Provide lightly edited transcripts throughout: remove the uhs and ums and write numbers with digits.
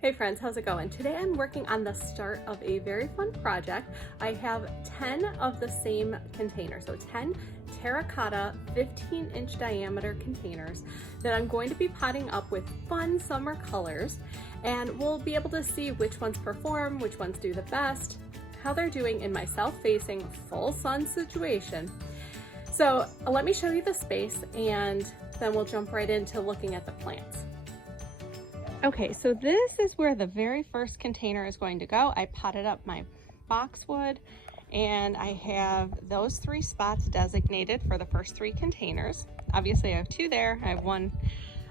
Hey friends, how's it going? Today I'm working on the start of a very fun project. I have 10 of the same container, so 10 terracotta 15-inch diameter containers that I'm going to be potting up with fun summer colors, and we'll be able to see which ones perform, which ones do the best, how they're doing in my south-facing full sun situation. So let me show you the space and then we'll jump right into looking at the plants. Okay, so this is where the very first container is going to go. I potted up my boxwood and I have those 3 spots designated for the first 3 containers. Obviously I have 2 there. I have 1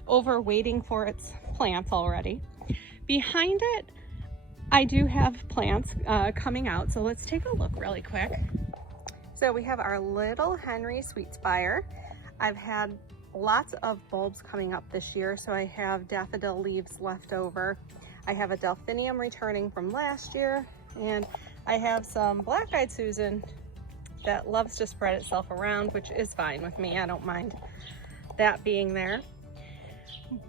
over waiting for its plants already. Behind it, I do have plants coming out. So let's take a look really quick. So we have our little Henry Sweet Spire. I've had lots of bulbs coming up this year, so I have daffodil leaves left over. I have a delphinium returning from last year, and I have some black-eyed Susan that loves to spread itself around, which is fine with me. I don't mind that being there.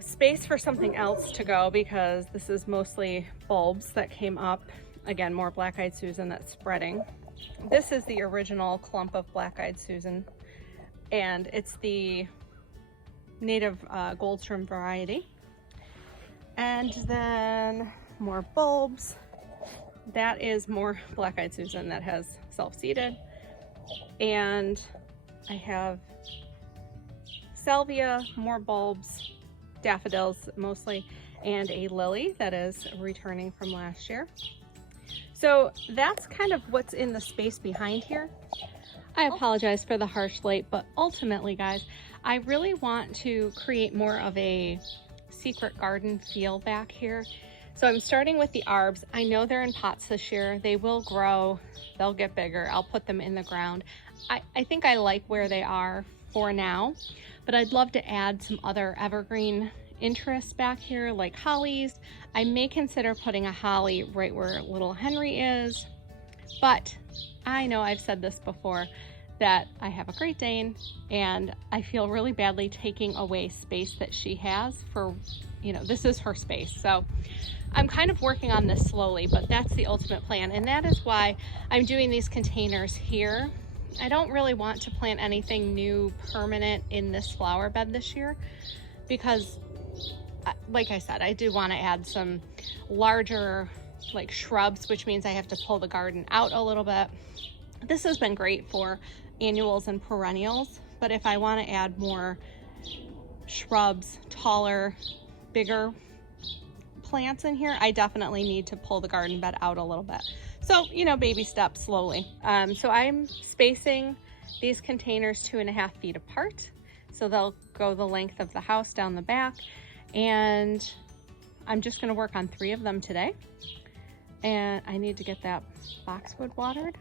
Space for something else to go because this is mostly bulbs that came up. Again, more black-eyed Susan that's spreading. This is the original clump of black-eyed Susan, and it's the native Goldstrom variety. And then more bulbs. That is more black-eyed Susan that has self-seeded. And I have salvia, more bulbs, daffodils mostly, and a lily that is returning from last year. So that's kind of what's in the space behind here. I apologize for the harsh light, but ultimately, guys, I really want to create more of a secret garden feel back here. So I'm starting with the arbs. I know they're in pots this year. They will grow, they'll get bigger. I'll put them in the ground. I think I like where they are for now, but I'd love to add some other evergreen interests back here, like hollies. I may consider putting a holly right where little Henry is, but I know I've said this before, that I have a Great Dane and I feel really badly taking away space that she has for, you know, this is her space. So I'm kind of working on this slowly, but that's the ultimate plan. And that is why I'm doing these containers here. I don't really want to plant anything new permanent in this flower bed this year because, like I said, I do want to add some larger like shrubs, which means I have to pull the garden out a little bit. This has been great for annuals and perennials, but if I want to add more shrubs, taller, bigger plants in here, I definitely need to pull the garden bed out a little bit. So, you know, baby steps slowly. So I'm spacing these containers 2.5 feet apart. So they'll go the length of the house down the back. And I'm just going to work on 3 of them today. And I need to get that boxwood watered.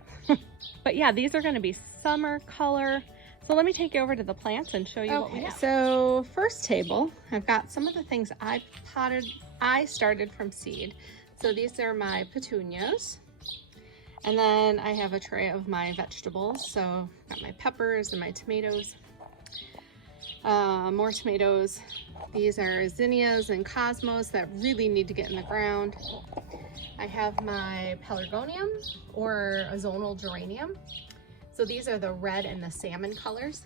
But yeah, these are going to be summer color. So let me take you over to the plants and show you what we have. So first table, I've got some of the things I potted. I started from seed. So these are my petunias. And then I have a tray of my vegetables. So I've got my peppers and my tomatoes. More tomatoes. These are zinnias and cosmos that really need to get in the ground. I have my pelargonium or a zonal geranium. So these are the red and the salmon colors.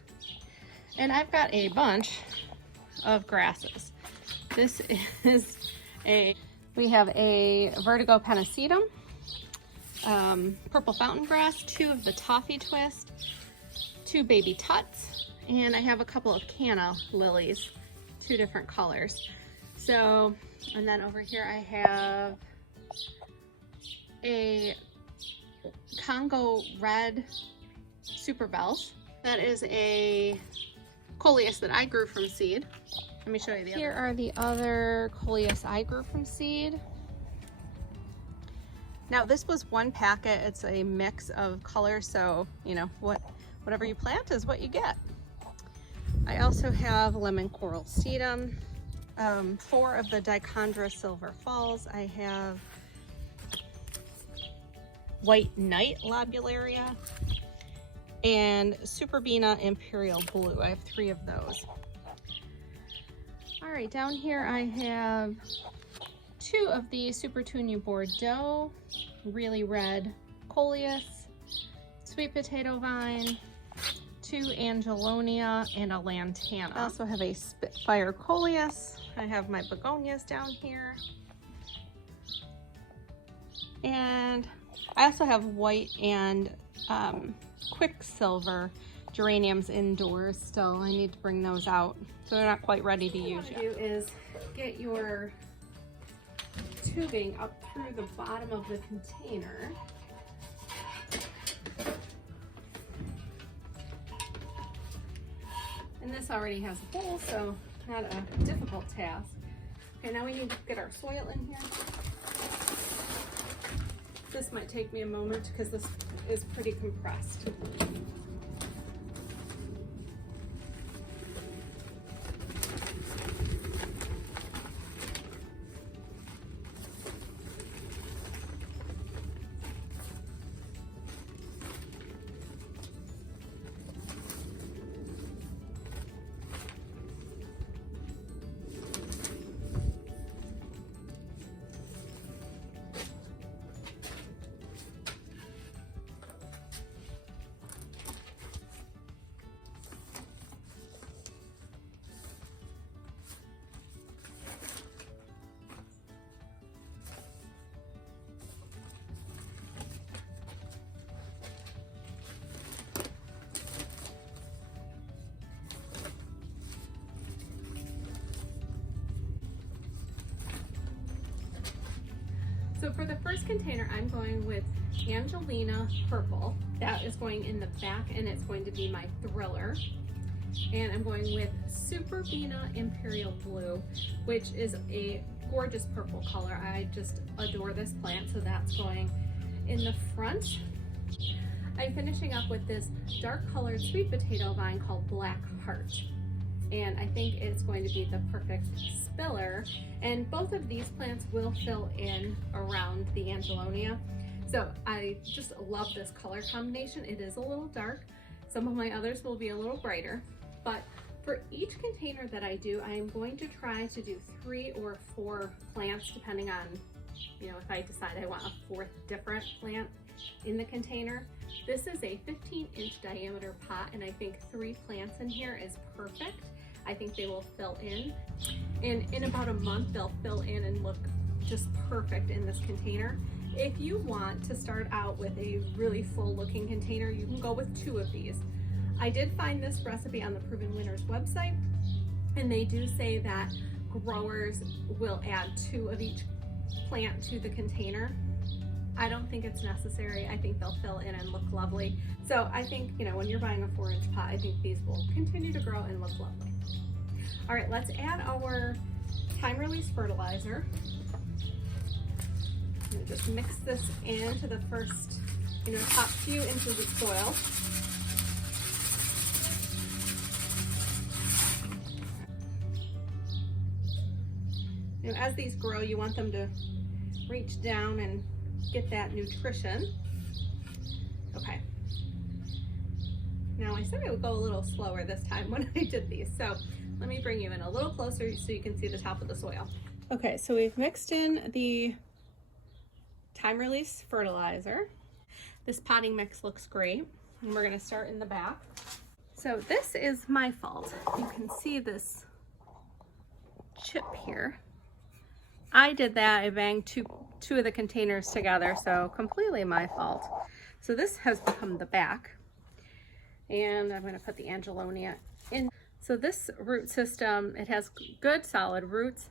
And I've got a bunch of grasses. This is we have a vertigo pennisetum, purple fountain grass, 2 of the toffee twist, 2 baby tuts, and I have a couple of canna lilies, 2 different colors. So, and then over here I have a Congo red super bells. That is a coleus that I grew from seed. Let me show you the other. Here are the other coleus I grew from seed. Now this was 1 packet. It's a mix of colors, so you know whatever you plant is what you get. I also have lemon coral sedum, 4 of the dichondra silver falls. I have white night lobularia and superbena imperial blue. I have 3 of those. All right, down here I have 2 of the Super Tunia Bordeaux, really red coleus, sweet potato vine, 2 Angelonia, and a lantana. I also have a Spitfire coleus. I have my begonias down here. And I also have white and quicksilver geraniums indoors still. I need to bring those out, so they're not quite ready to use yet. What you do is get your tubing up through the bottom of the container. And this already has a hole, so not a difficult task. Okay, now we need to get our soil in here. This might take me a moment because this is pretty compressed. So for the first container, I'm going with Angelina Purple. That is going in the back, and it's going to be my thriller. And I'm going with Super Bina Imperial Blue, which is a gorgeous purple color. I just adore this plant, so that's going in the front. I'm finishing up with this dark colored sweet potato vine called Black Heart. And I think it's going to be the perfect spiller. And both of these plants will fill in around the Angelonia. So I just love this color combination. It is a little dark. Some of my others will be a little brighter. But for each container that I do, I am going to try to do 3 or 4 plants, depending on, if I decide I want a 4th different plant in the container. This is a 15-inch diameter pot, and I think 3 plants in here is perfect. I think they will fill in, and in about a month they'll fill in and look just perfect in this container. If you want to start out with a really full looking container, you can go with 2 of these. I did find this recipe on the Proven Winners website, and they do say that growers will add 2 of each plant to the container. I don't think it's necessary. I think they'll fill in and look lovely. So I think, when you're buying a 4-inch pot, I think these will continue to grow and look lovely. All right, let's add our time-release fertilizer. I'm gonna just mix this into the first, top few inches of soil. As these grow, you want them to reach down and get that nutrition. Okay. Now I said I would go a little slower this time when I did these, so let me bring you in a little closer so you can see the top of the soil. Okay, so we've mixed in the time-release fertilizer. This potting mix looks great, and we're gonna start in the back. So this is my fault. You can see this chip here. I did that. I banged two of the containers together, so completely my fault. So this has become the back, and I'm going to put the Angelonia in. So this root system, it has good solid roots.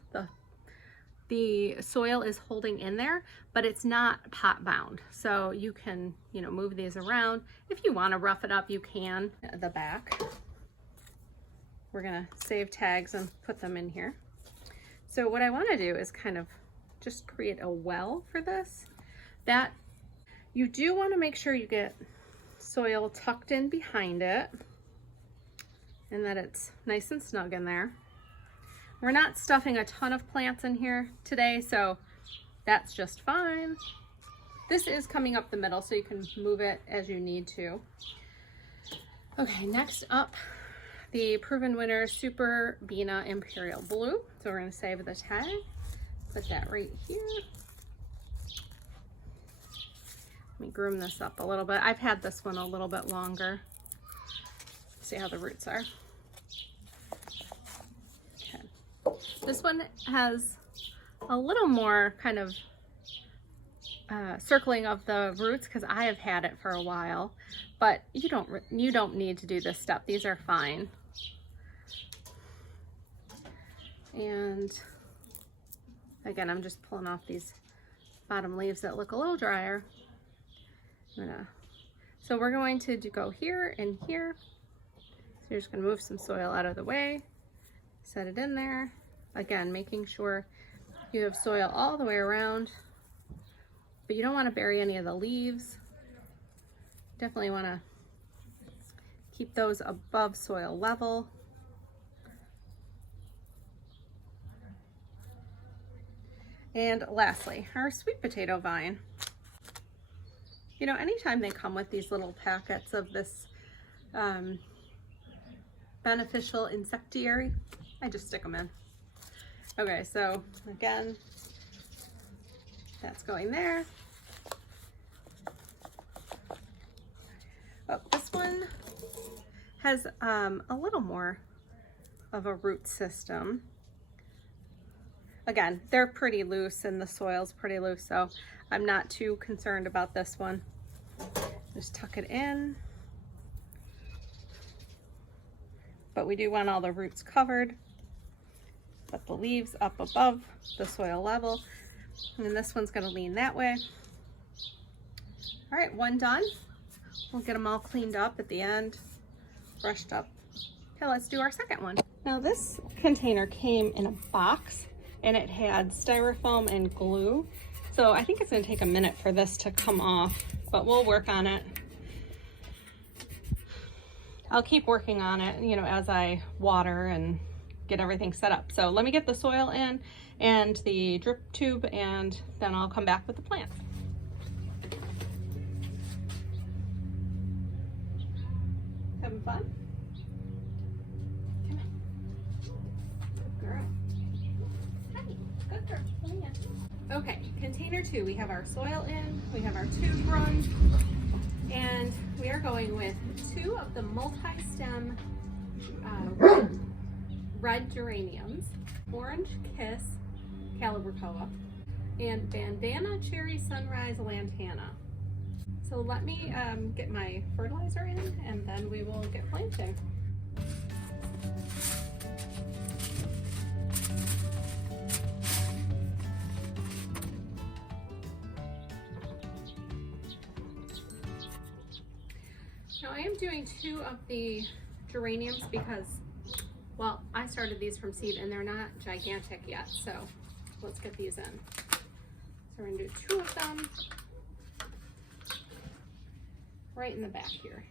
The soil is holding in there, but it's not pot bound. So you can, move these around. If you want to rough it up, you can. The back, we're going to save tags and put them in here. So what I want to do is kind of just create a well for this. That you do want to make sure you get soil tucked in behind it and that it's nice and snug in there. We're not stuffing a ton of plants in here today, so that's just fine. This is coming up the middle, so you can move it as you need to. Okay, next up, the Proven Winners Super Bina Imperial Blue. So we're going to save the tag. Put that right here. Let me groom this up a little bit. I've had this one a little bit longer. See how the roots are. Okay. This one has a little more kind of circling of the roots because I have had it for a while, but you don't need to do this step. These are fine. And again, I'm just pulling off these bottom leaves that look a little drier. So we're going to go here and here. So you're just going to move some soil out of the way, set it in there. Again, making sure you have soil all the way around, but you don't want to bury any of the leaves. Definitely want to keep those above soil level. And lastly, our sweet potato vine. You know, anytime they come with these little packets of this beneficial insectary, I just stick them in. Okay, so again, that's going there. Oh, this one has a little more of a root system. Again, they're pretty loose and the soil's pretty loose, so I'm not too concerned about this one. Just tuck it in. But we do want all the roots covered. Put the leaves up above the soil level. And then this one's gonna lean that way. All right, one done. We'll get them all cleaned up at the end, brushed up. Okay, let's do our second one. Now this container came in a box and it had styrofoam and glue. So I think it's gonna take a minute for this to come off, but we'll work on it. I'll keep working on it, you know, as I water and get everything set up. So let me get the soil in and the drip tube, and then I'll come back with the plants. Having fun? Come on. Good girl. Hi, good girl. Come in. Okay, container 2, we have our soil in, we have our tube run, and we are going with 2 of the multi-stem red geraniums, Orange Kiss Calibrachoa, and Bandana Cherry Sunrise Lantana. So let me get my fertilizer in, and then we will get planting. Now I am doing 2 of the geraniums because, well, I started these from seed and they're not gigantic yet, so let's get these in. So we're gonna do 2 of them right in the back here.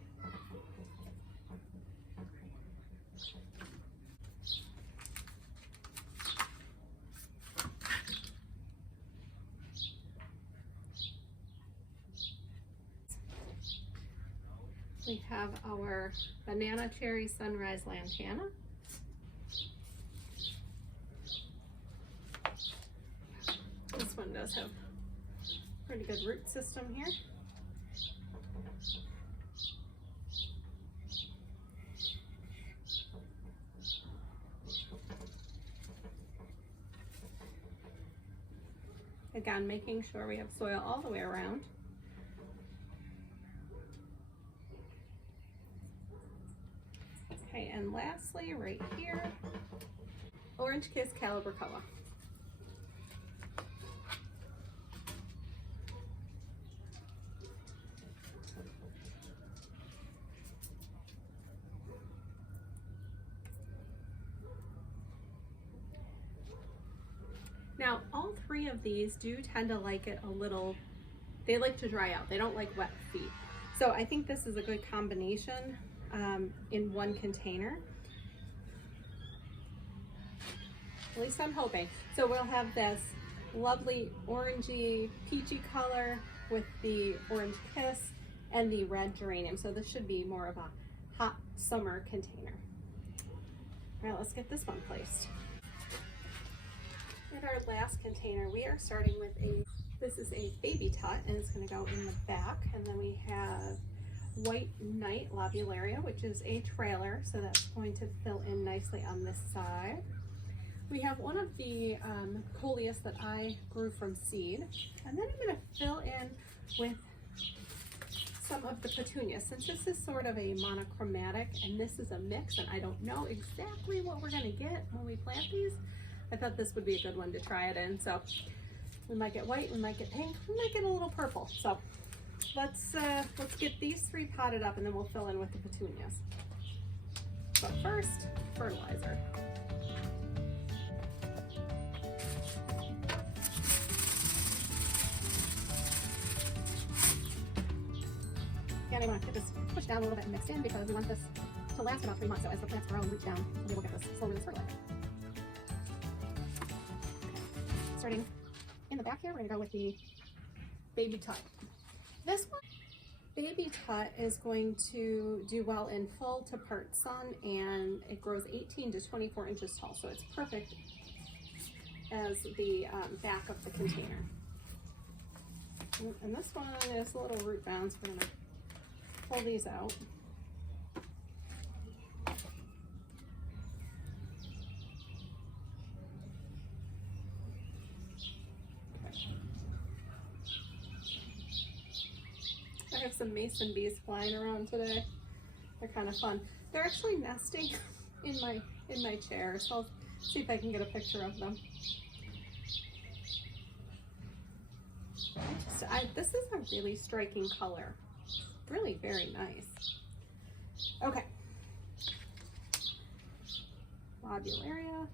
We have our Banana Cherry Sunrise Lantana. This one does have pretty good root system here. Again, making sure we have soil all the way around. Okay, and lastly, right here, Orange Kiss Calibrachoa. Now, all 3 of these do tend to like it a little, they like to dry out. They don't like wet feet. So I think this is a good combination in one container. At least I'm hoping. So we'll have this lovely orangey, peachy color with the Orange Kiss and the red geranium. So this should be more of a hot summer container. All right, let's get this one placed. In our last container, we are starting with this is a baby tut, and it's going to go in the back. And then we have white knight lobularia, which is a trailer, so that's going to fill in nicely on this side. We have one of the coleus that I grew from seed, and then I'm going to fill in with some of the petunias. Since this is sort of a monochromatic and this is a mix, and I don't know exactly what we're going to get when we plant these, I thought this would be a good one to try it in. So we might get white, we might get pink, we might get a little purple. So let's get these three potted up, and then we'll fill in with the petunias. But first, fertilizer. And I want to get this pushed down a little bit and mixed in because we want this to last about 3 months. So as the plants grow and root down, we will get this slow release fertilizer. Okay. Starting in the back here, we're going to go with the baby tut. This one, baby tut, is going to do well in full to part sun, and it grows 18 to 24 inches tall. So it's perfect as the back of the container. And this one is a little root bound, so we're going to pull these out. I have some mason bees flying around today. They're kind of fun. They're actually nesting in my chair, so I'll see if I can get a picture of them. This is a really striking color. Really very nice. Okay. Lobularia,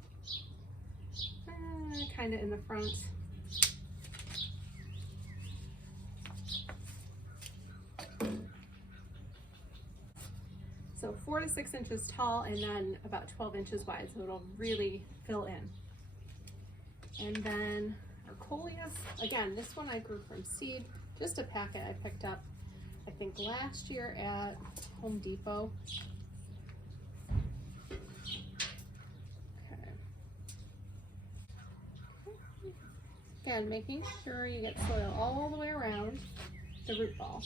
kind of in the front. So 4 to 6 inches tall, and then about 12 inches wide, so it'll really fill in. And then our coleus, again, this one I grew from seed, just a packet I picked up, I think last year at Home Depot. Okay. Again, making sure you get soil all the way around the root ball.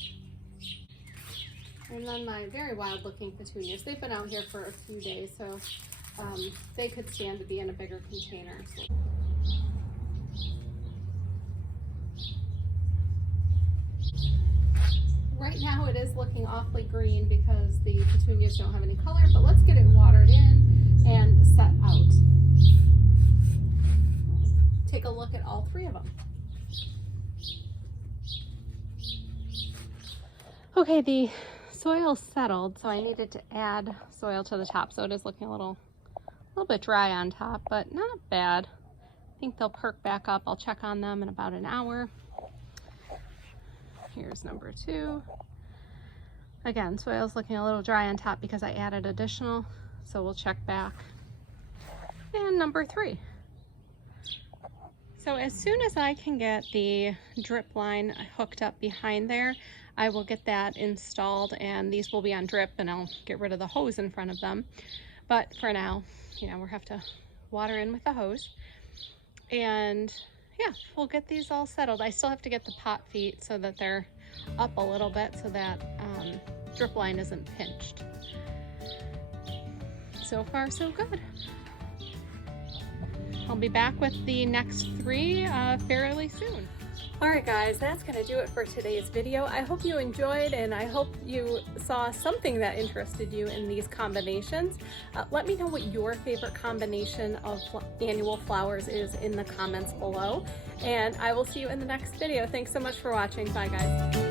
And then my very wild looking petunias, they've been out here for a few days, so they could stand to be in a bigger container. So. Right now it is looking awfully green because the petunias don't have any color, but let's get it watered in and set out. Take a look at all three of them. Okay, the soil settled, so I needed to add soil to the top, so it is looking a little bit dry on top, but not bad. I think they'll perk back up. I'll check on them in about an hour. Here's number 2. Again, soil's looking a little dry on top because I added additional, so we'll check back. And number 3. So as soon as I can get the drip line hooked up behind there, I will get that installed, and these will be on drip, and I'll get rid of the hose in front of them. But for now, we'll have to water in with the hose. And yeah, we'll get these all settled. I still have to get the pot feet so that they're up a little bit so that drip line isn't pinched. So far, so good. I'll be back with the next 3 fairly soon. Alright guys, that's going to do it for today's video. I hope you enjoyed, and I hope you saw something that interested you in these combinations. Let me know what your favorite combination of annual flowers is in the comments below, and I will see you in the next video. Thanks so much for watching. Bye guys.